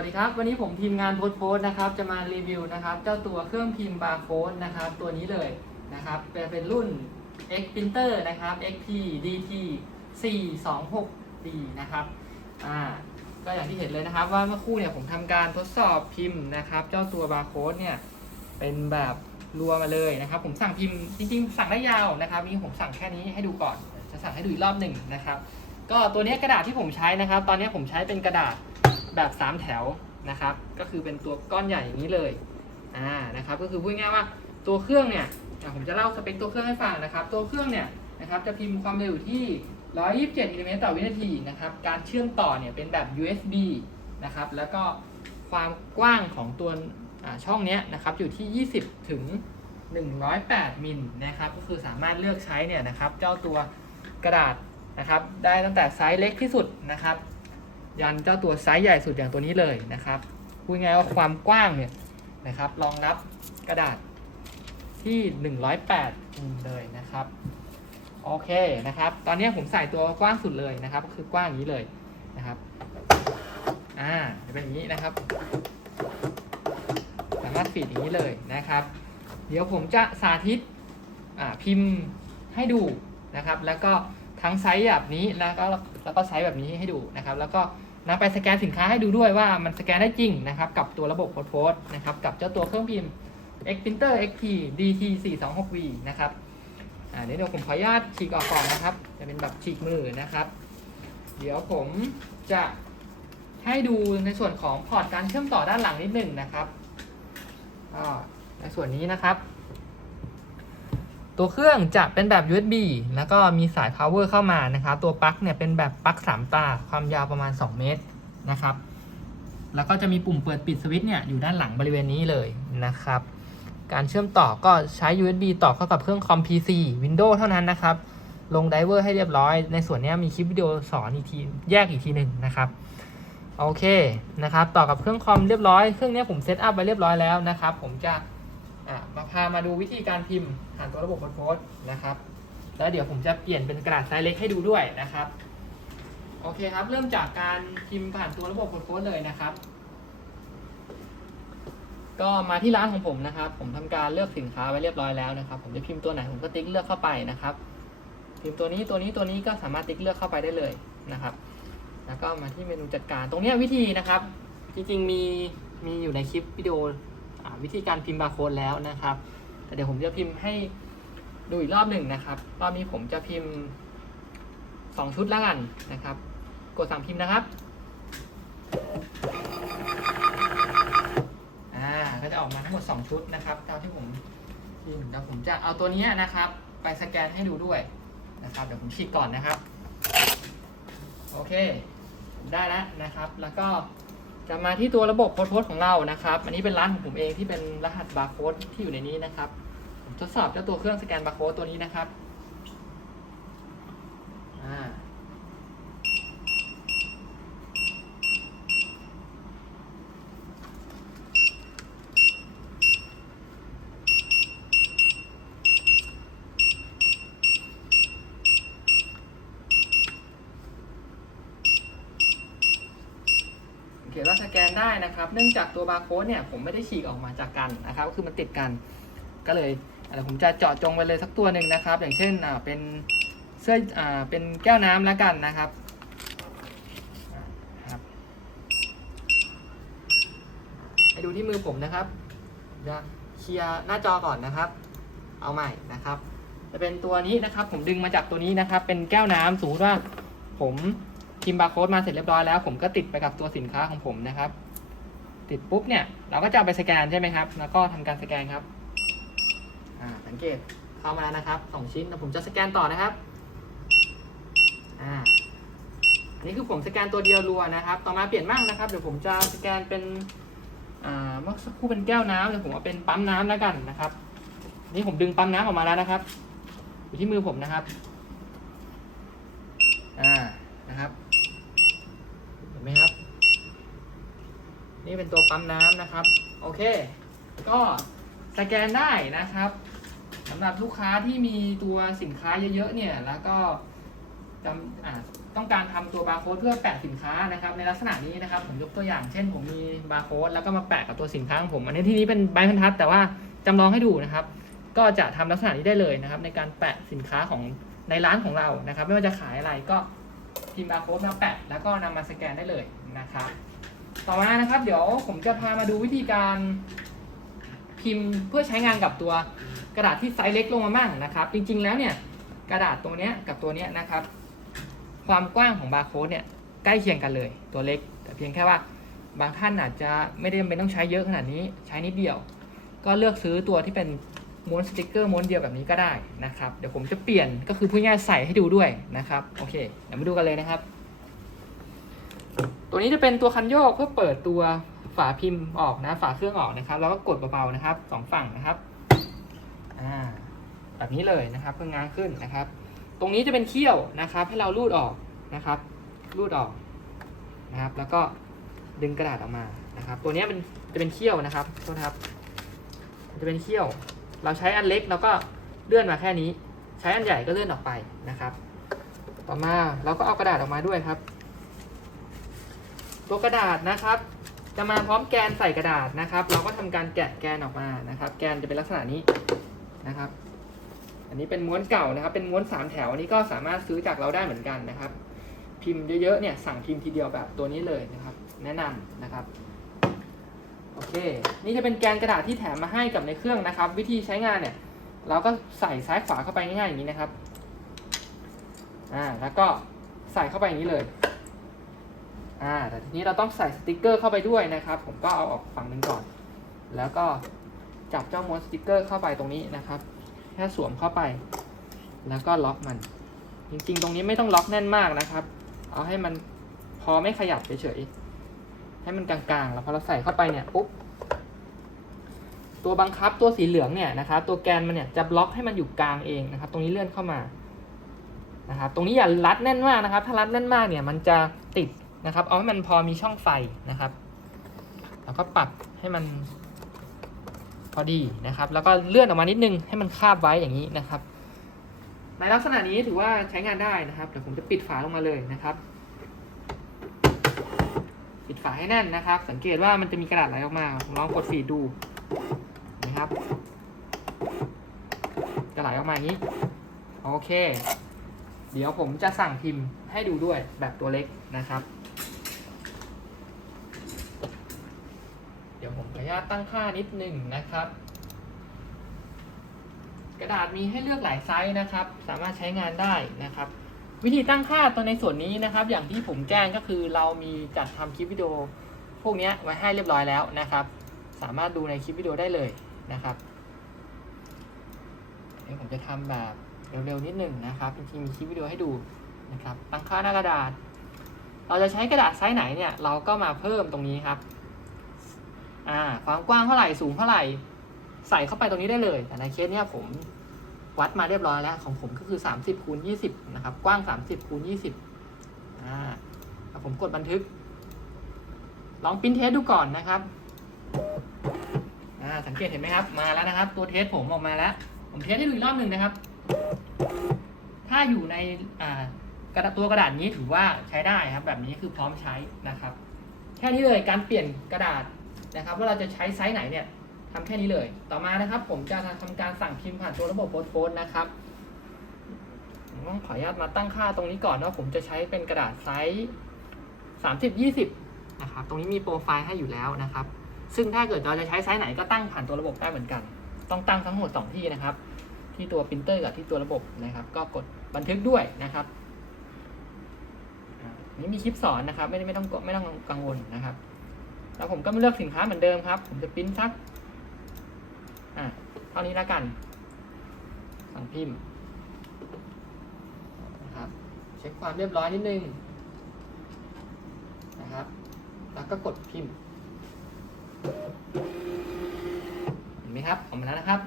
วัสดีครับ วันนี้ผมทีมงานโพสต์โพสนะครับจะมารีวิวนะครับ เจ้าตัวเครื่องพิมพ์บาร์โค้ดนะครับ ตัวนี้เลยนะครับเป็นรุ่น X Printer นะครับ XP DT 426D นะครับอ่าก็อย่างที่เห็นเลยนะครับ ว่าเมื่อคู่เนี่ยผมทำการทดสอบพิมพ์นะครับ เจ้าตัวบาร์โค้ดเนี่ยเป็นแบบรัวมาเลยนะครับ ผมสั่งพิมพ์จริงๆ สั่งได้ยาวนะครับนี่ผมสั่งแค่นี้ให้ดูก่อน จะสั่งให้ดูอีกรอบหนึ่งนะครับ ก็ตัวนี้กระดาษที่ผมใช้นะครับ ตอนนี้ผมใช้เป็นกระดาษ แบบ 3 แถวนะครับ ก็คือเป็นตัวก้อนใหญ่อย่างนี้เลยอ่านะครับ ก็คือพูดง่ายว่าตัวเครื่องเนี่ยผมจะเล่าสเปคตัวเครื่องให้ฟังนะครับ ตัวเครื่องเนี่ยนะครับจะพิมพ์ความเร็วอยู่ที่ 127มิลลิเมตรต่อวินาทีนะครับ การเชื่อมต่อเนี่ยเป็นแบบ USB นะครับ แล้วก็ความกว้างของตัวช่องเนี้ยนะครับอยู่ที่ 20 ถึง 108 มิลนะครับ ก็คือสามารถเลือกใช้เนี่ยนะครับเจ้าตัวกระดาษนะครับ ได้ตั้งแต่ไซส์เล็กที่สุดนะครับ ยันเจ้าตัวไซส์ใหญ่สุดอย่างตัวนี้เลยนะครับพูดง่ายว่าความกว้างเนี่ยนะครับรองรับกระดาษที่ 108มิลเลยนะครับโอเคนะครับ ตอนนี้ผมใส่ตัวกว้างสุดเลยนะครับ ก็คือกว้างอย่างนี้เลยนะครับอ่าจะเป็นอย่างนี้นะครับ สามารถฟีดอย่างนี้เลยนะครับ เดี๋ยวผมจะสาธิตอ่าพิมพ์ให้ดูนะครับ แล้วก็ ทั้งไซส์แบบนี้แล้วก็แล้วก็ไซส์แบบนี้ให้ดูนะครับ แล้วก็นำไปสแกนสินค้าให้ดูด้วยว่ามันสแกนได้จริงนะครับ กับตัวระบบโพสโพสนะครับ กับเจ้าตัวเครื่องพิมพ์ X Printer XP DT 426V นะครับอ่าเดี๋ยวผมขออนุญาตฉีกออกก่อนนะครับ จะเป็นแบบฉีกมือนะครับ เดี๋ยวผมจะให้ดูในส่วนของพอร์ตการเชื่อมต่อด้านหลังนิดหนึ่งนะครับอ่าในส่วนนี้นะครับ ตัวเครื่องจะเป็นแบบ USB แล้วก็มีสาย power เข้ามานะครับ ตัวปลั๊กเนี่ยเป็นแบบปลั๊ก3 ตา ความยาวประมาณ 2 เมตรนะครับ แล้วก็จะมีปุ่มเปิดปิดสวิตช์เนี่ยอยู่ด้านหลังบริเวณนี้เลยนะครับ การเชื่อมต่อก็ใช้ USB ต่อเข้ากับเครื่องคอม PC Windows เท่านั้นนะครับ ลงไดเวอร์ให้เรียบร้อย ในส่วนนี้มีคลิปวิดีโอสอนอีกทีแยกอีกทีหนึ่งนะครับโอเคนะครับ ต่อกับเครื่องคอมเรียบร้อย เครื่องนี้ผมเซตอัพไว้เรียบร้อยแล้วนะครับ ผมจะ อะมาพามาดูวิธีการพิมพ์ผ่านตัวระบบโพสต์นะครับ แล้วเดี๋ยวผมจะเปลี่ยนเป็นกระดาษไซส์เล็กให้ดูด้วยนะครับ โอเคครับ เริ่มจากการพิมพ์ผ่านตัวระบบโพสต์เลยนะครับ ก็มาที่ร้านของผมนะครับ ผมทำการเลือกสินค้าไว้เรียบร้อยแล้วนะครับ ผมจะพิมพ์ตัวไหนผมก็ติ๊กเลือกเข้าไปนะครับ พิมพ์ตัวนี้ตัวนี้ตัวนี้ก็สามารถติ๊กเลือกเข้าไปได้เลยนะครับ แล้วก็มาที่เมนูจัดการ ตรงนี้วิธีนะครับ จริงๆมีมีอยู่ในคลิปวิดีโอ วิธีการพิมพ์บาร์โค้ดแล้วนะครับแต่เดี๋ยวผมจะพิมพ์ให้ดูอีกรอบหนึ่งนะครับรอบนี้ผมจะพิมพ์ 2 ชุดแล้วกันนะครับ กดสั่งพิมพ์นะครับอ่าก็จะออกมาทั้งหมด 2 ชุดนะครับตามที่ผมพิมพ์เดี๋ยวผมจะเอาตัวนี้นะครับ ไปสแกนให้ดูด้วยนะครับ เดี๋ยวผมฉีกก่อนนะครับ โอเค ได้แล้วนะครับ แล้วก็ จะมาที่ตัวระบบโค้ดโค้ดของเรานะครับ อันนี้เป็นร้านของผมเองที่เป็นรหัสบาร์โค้ดที่อยู่ในนี้นะครับผมทดสอบเจ้าตัวเครื่องสแกนบาร์โค้ดตัวนี้นะครับ อ่า เขียนว่าสแกนได้นะครับ เนื่องจากตัวบาร์โค้ดเนี่ยผมไม่ได้ฉีกออกมาจากกันนะครับ ก็คือมันติดกัน ก็เลยเดี๋ยวผมจะเจาะจงไปเลยสักตัวหนึ่งนะครับ อย่างเช่นอ่าเป็นเสื้ออ่าเป็นแก้วน้ำแล้วกันนะครับอ่าครับให้ดูที่มือผมนะครับจะเคลียร์หน้าจอก่อนนะครับ เอาใหม่นะครับ จะเป็นตัวนี้นะครับ ผมดึงมาจากตัวนี้นะครับ เป็นแก้วน้ำสมมติว่าผม พิมพ์บาร์โค้ดมาเสร็จเรียบร้อยแล้ว ผมก็ติดไปกับตัวสินค้าของผมนะครับ ติดปุ๊บเนี่ยเราก็จะเอาไปสแกนใช่ไหมครับ แล้วก็ทำการสแกนครับอ่าสังเกตเข้ามาแล้วนะครับสองชิ้นแล้วผมจะสแกนต่อนะครับอ่าอันนี้คือผมสแกนตัวเดียวรัวนะครับ ต่อมาเปลี่ยนมั่งนะครับ เดี๋ยวผมจะสแกนเป็นอ่าเมื่อสักครู่เป็นแก้วน้ำเดี๋ยวผมเอาเป็นปั๊มน้ำแล้วกันนะครับ นี่ผมดึงปั๊มน้ำออกมาแล้วนะครับ อยู่ที่มือผมนะครับ อ่า นะครับ เห็นไหมครับ นี่เป็นตัวปั๊มน้ำนะครับ โอเค ก็สแกนได้นะครับสำหรับลูกค้าที่มีตัวสินค้าเยอะๆเนี่ยแล้วก็จำต้องการทำตัวบาร์โค้ดเพื่อแปะสินค้านะครับ ในลักษณะนี้นะครับ ผมยกตัวอย่างเช่น ผมมีบาร์โค้ดแล้วก็มาแปะกับตัวสินค้าของผมอันนี้ที่นี้เป็นใบบรรทัด แต่ว่าจำลองให้ดูนะครับ ก็จะทำลักษณะนี้ได้เลยนะครับ ในการแปะสินค้าของในร้านของเรานะครับ ไม่ว่าจะขายอะไรก็พิมพ์บาร์โค้ดมาแปะแล้วก็นำมาสแกนได้เลยนะครับ ต่อมานะครับ เดี๋ยวผมจะพามาดูวิธีการพิมพ์เพื่อใช้งานกับตัวกระดาษที่ไซส์เล็กลงมาบ้างนะครับ จริง ๆ แล้วเนี่ยกระดาษตัวเนี้ยกับตัวเนี้ยนะครับ ความกว้างของบาร์โค้ดเนี่ยใกล้เคียงกันเลย ตัวเล็ก แต่เพียงแค่ว่าบางท่านอาจจะไม่ได้จำเป็นต้องใช้เยอะขนาดนี้ใช้นิดเดียว ก็เลือกซื้อตัวที่เป็นม้วนสติกเกอร์ม้วนเดียวแบบนี้ก็ได้นะครับ เดี๋ยวผมจะเปลี่ยนก็คือพูดง่ายๆใส่ให้ดูด้วยนะครับ โอเค เดี๋ยวมาดูกันเลยนะครับ ตัวนี้จะเป็นตัวคันโยกเพื่อเปิดตัวฝาพิมพ์ออกนะ ฝาเครื่องออกนะครับ แล้วก็กดเบาๆนะครับสองฝั่งนะครับอ่าแบบนี้เลยนะครับเพื่อง้างขึ้นนะครับ ตรงนี้จะเป็นเขี้ยวนะครับ ให้เราลูดออกนะครับ ลูดออกนะครับ แล้วก็ดึงกระดาษออกมานะครับ ตัวนี้มันจะเป็นเขี้ยวนะครับโทษนะครับ จะเป็นเขี้ยว เราใช้อันเล็กเราก็เลื่อนมาแค่นี้ ใช้อันใหญ่ก็เลื่อนออกไปนะครับ ต่อมาเราก็เอากระดาษออกมาด้วยครับ ตัวกระดาษนะครับ จะมาพร้อมแกนใส่กระดาษนะครับ เราก็ทำการแกะแกนออกมานะครับ แกนจะเป็นลักษณะนี้นะครับ อันนี้เป็นม้วนเก่านะครับ เป็นม้วนสามแถวอันนี้ก็สามารถซื้อจากเราได้เหมือนกันนะครับ พิมพ์เยอะๆเนี่ยสั่งพิมพ์ทีเดียวแบบตัวนี้เลยนะครับ แนะนำนะครับโอเค นี่จะเป็นแกนกระดาษที่แถมมาให้กับในเครื่องนะครับ วิธีใช้งานเนี่ย เราก็ใส่ซ้ายขวาเข้าไปง่ายๆอย่างนี้นะครับอ่าแล้วก็ใส่เข้าไปอย่างนี้เลย อ่าแต่ทีนี้เราต้องใส่สติกเกอร์เข้าไปด้วยนะครับ ผมก็เอาออกฝั่งหนึ่งก่อน แล้วก็จับเจ้าม้วนสติกเกอร์เข้าไปตรงนี้นะครับ แค่สวมเข้าไป แล้วก็ล็อกมัน จริงๆ ตรงนี้ไม่ต้องล็อกแน่นมากนะครับ เอาให้มันพอไม่ขยับเฉยๆ ให้มันกลางๆ แล้วพอเราใส่เข้าไปเนี่ยปุ๊บ ตัวบังคับตัวสีเหลืองเนี่ยนะครับ ตัวแกนมันเนี่ยจะบล็อกให้มันอยู่กลางเองนะครับ ตรงนี้เลื่อนเข้ามา นะครับ ตรงนี้อย่ารัดแน่นมากนะครับ ถ้ารัดแน่นมากเนี่ยมันจะติด นะครับ เอาให้มันพอมีช่องไฟนะครับ แล้วก็ปรับให้มันพอดีนะครับ แล้วก็เลื่อนออกมานิดนึงให้มันคาบไว้อย่างนี้นะครับ ในลักษณะนี้ถือว่าใช้งานได้นะครับ เดี๋ยวผมจะปิดฝาลงมาเลยนะครับ ปิดฝาให้แน่นนะครับ สังเกตว่ามันจะมีกระดาษไหลออกมา ผมลองกดฟีดูนะครับ กระไหลออกมาอย่างนี้ โอเค เดี๋ยวผมจะสั่งพิมพ์ให้ดูด้วยแบบตัวเล็กนะครับ เดี๋ยวผมขออนุ ญาตตั้งค่านิดหนึ่งนะครับ กระดาษมีให้เลือกหลายไซส์นะครับ สามารถใช้งานได้นะครับ วิธีตั้งค่าตัวในส่วนนี้นะครับ อย่างที่ผมแจ้งก็คือเรามีจัดทำคลิปวิดีโอพวกนี้ไว้ให้เรียบร้อยแล้วนะครับ สามารถดูในคลิปวิดีโอได้เลยนะครับเดี๋ยวผมจะทำแบบเร็วๆนิดหนึ่งนะครับจริงๆมีคลิปวิดีโอให้ดูนะครับตั้งค่าหน้ากระดาษ เราจะใช้กระดาษไซส์ไหนเนี่ยเราก็มาเพิ่มตรงนี้ครับ อ่าความกว้างเท่าไหร่สูงเท่าไหร่ ใส่เข้าไปตรงนี้ได้เลย แต่ในเคสเนี้ยผมวัดมาเรียบร้อยแล้วของผมก็คือ 30คูณ20 นะครับ กว้าง 30คูณ20อ่าแล้วผมกดบันทึก ลองปริ้นเทสดูก่อนนะครับอ่าสังเกตเห็นไหมครับ มาแล้วนะครับ ตัวเทสผมออกมาแล้ว ผมเทสให้ดูอีกรอบหนึ่งนะครับ ถ้าอยู่ในอ่ากระดาษตัวกระดาษนี้ถือว่าใช้ได้ครับ แบบนี้คือพร้อมใช้นะครับ แค่นี้เลยการเปลี่ยนกระดาษ นะครับว่าเราจะใช้ไซส์ไหนเนี่ยทำแค่นี้เลย ต่อมานะครับผมจะทำการสั่งพิมพ์ผ่านตัวระบบโพสโพสนะครับต้องขออนุญาตมาตั้งค่าตรงนี้ก่อนว่าผมจะใช้เป็นกระดาษไซส์30 20นะครับ ตรงนี้มีโปรไฟล์ให้อยู่แล้วนะครับ ซึ่งถ้าเกิดเราจะใช้ไซส์ไหนก็ตั้งผ่านตัวระบบได้เหมือนกัน ต้องตั้งทั้งหมด 2 ที่นะครับ ที่ตัวปรินเตอร์กับที่ตัวระบบนะครับ ก็กดบันทึกด้วยนะครับนี่มีคลิปสอนนะครับ ไม่ไม่ต้องไม่ต้องกังวลนะครับ แล้วผมก็มาเลือกสินค้าเหมือนเดิมครับ ผมจะปริ้นสักอ่าเท่านี้แล้วกัน สั่งพิมพ์นะครับ เช็คความเรียบร้อยนิดนึงนะครับ แล้วก็กดพิมพ์เห็นไหมครับออกมาแล้วนะครับ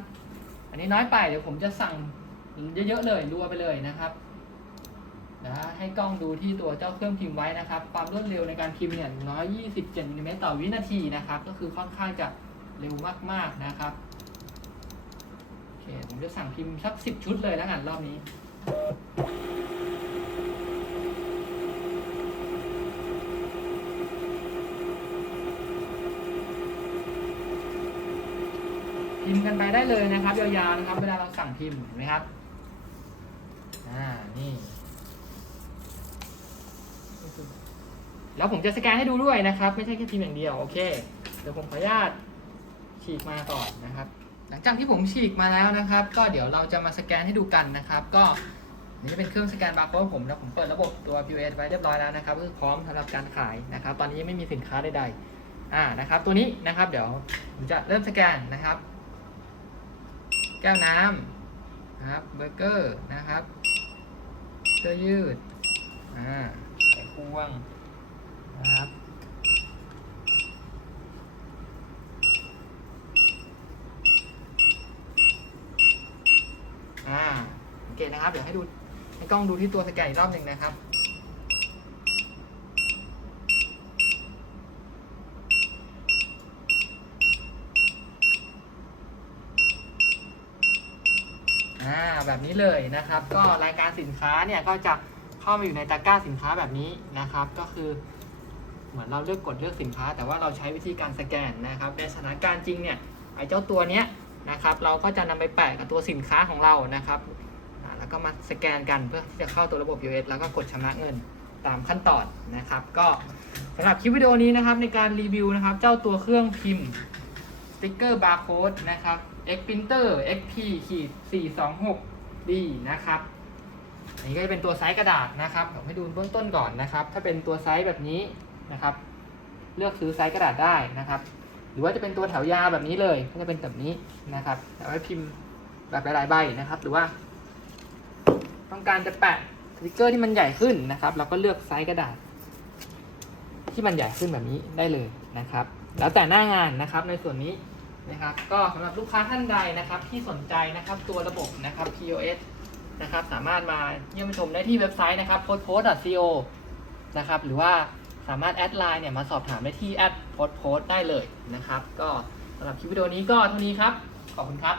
อันนี้น้อยไปเดี๋ยวผมจะสั่งเยอะๆเลยรัวไปเลยนะครับ นะฮะให้กล้องดูที่ตัวเจ้าเครื่องพิมพ์ไว้นะครับ ความรวดเร็วในการพิมพ์เนี่ย127มิลลิเมตรต่อวินาทีนะครับ ก็คือค่อนข้างจะเร็วมากๆนะครับโอเคผมจะสั่งพิมพ์สัก 10 ชุดเลยแล้วกันรอบนี้พิมพ์กันไปได้เลยนะครับยาวๆนะครับ เวลาเราสั่งพิมพ์เห็นไหมครับ อ่า นี่ แล้วผมจะสแกนให้ดูด้วยนะครับ ไม่ใช่แค่พิมพ์อย่างเดียวโอเค เดี๋ยวผมขออนุญาตฉีกมาก่อนนะครับ หลังจากที่ผมฉีกมาแล้วนะครับ ก็เดี๋ยวเราจะมาสแกนให้ดูกันนะครับ ก็นี่จะเป็นเครื่องสแกนบาร์โค้ดผมแล้วผมเปิดระบบตัว POS ไว้เรียบร้อยแล้วนะครับคือพร้อมสำหรับการขายนะครับ ตอนนี้ยังไม่มีสินค้าใดๆอ่านะครับ ตัวนี้นะครับ เดี๋ยวผมจะเริ่มสแกนนะครับ แก้วน้ำนะครับเบอร์เกอร์นะครับเสื้อยืดอ่าไขควง นะครับ อ่าโอเคนะครับ เดี๋ยวให้ดูให้กล้องดูที่ตัวสแกนอีกรอบหนึ่งนะครับอ่าแบบนี้เลยนะครับ ก็รายการสินค้าเนี่ยก็จะเข้ามาอยู่ในตะกร้าสินค้าแบบนี้นะครับ ก็คือ เหมือนเราเลือกกดเลือกสินค้า แต่ว่าเราใช้วิธีการสแกนนะครับ ในสถานการณ์จริงเนี่ยไอ้เจ้าตัวเนี้ยนะครับเราก็จะนำไปแปะกับตัวสินค้าของเรานะครับ แล้วก็มาสแกนกันเพื่อที่จะเข้าตัวระบบ US แล้วก็กดชำระเงินตามขั้นตอนนะครับ ก็สำหรับคลิปวิดีโอนี้นะครับในการรีวิวนะครับ เจ้าตัวเครื่องพิมพ์สติ๊กเกอร์บาร์โค้ดนะครับ X Printer XP ขีด426 D นะครับอันนี้ก็จะเป็นตัวไซส์กระดาษนะครับผมให้ดูเบื้องต้นก่อนนะครับ ถ้าเป็นตัวไซส์แบบนี้ นะครับ เลือกซื้อไซส์กระดาษได้นะครับ หรือว่าจะเป็นตัวแถวยาวแบบนี้เลยก็จะเป็นแบบนี้นะครับเอาไว้พิมพ์แบบหลายๆใบนะครับ หรือว่า ต้องการจะแปะสติกเกอร์ที่มันใหญ่ขึ้นนะครับ เราก็เลือกไซส์กระดาษ ที่มันใหญ่ขึ้นแบบนี้ได้เลยนะครับ แล้วแต่หน้างานนะครับในส่วนนี้นะครับก็สำหรับลูกค้าท่านใดนะครับ ที่สนใจนะครับตัวระบบนะครับ POS นะครับสามารถมาเยี่ยมชมได้ที่เว็บไซต์นะครับ p o s t p o s t co นะครับหรือว่า สามารถแอดไลน์เนี่ยมาสอบถามได้ที่แอดโพสโพสได้เลยนะครับ ก็สำหรับคลิปวิดีโอนี้ก็เท่านี้ครับ ขอบคุณครับ